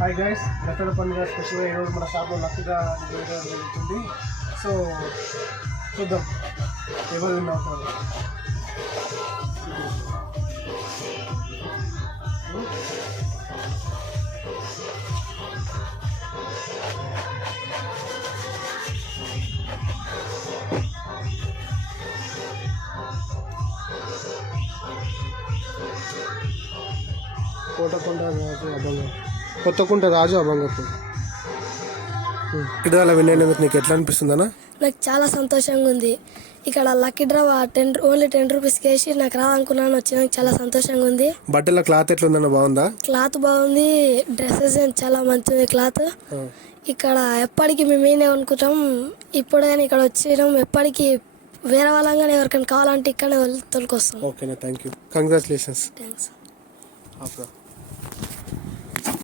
Hi guys, Dasara పండుగ స్పెషల్గా ఈరోజు మన షాప్లో లక్కీగా జరుగుతుంది. సో చూద్దాం ఎవరు విన్ అవుతారు. కొత్తకుంట రాజు అభంగపూర్. లక్కీ డ్రా విన్ అయినందుకు నీకు ఎట్లా అనిపిస్తుంది అన్న? నాకు చాలా సంతోషంగా ఉంది. ఇక్కడ లక్కీ డ్రా ఓన్లీ 10 రూపీస్కి వేసి నాకు రాదనుకున్నాను, వచ్చినాక చాలా సంతోషంగా ఉంది. బట్టల క్లాత్ ఎట్లుందన్న? బాగుందా? క్లాత్ బాగుంది, డ్రెస్సెస్ చాలా మంచిది క్లాత్. ఇక్కడ ఎప్పటికీ మేము ఏనే అనుకుంటాం, ఇప్పుడైనా ఇక్కడ వచ్చినాం. ఎప్పటికీ వేరే వాళ్ళంగానే ఎవరికైనా కావాలంటే ఇక్కడనే తోలుకొస్తాం. ఓకేనా, థ్యాంక్ యూ, కంగ్రాచులేషన్స్. థ్యాంక్స్.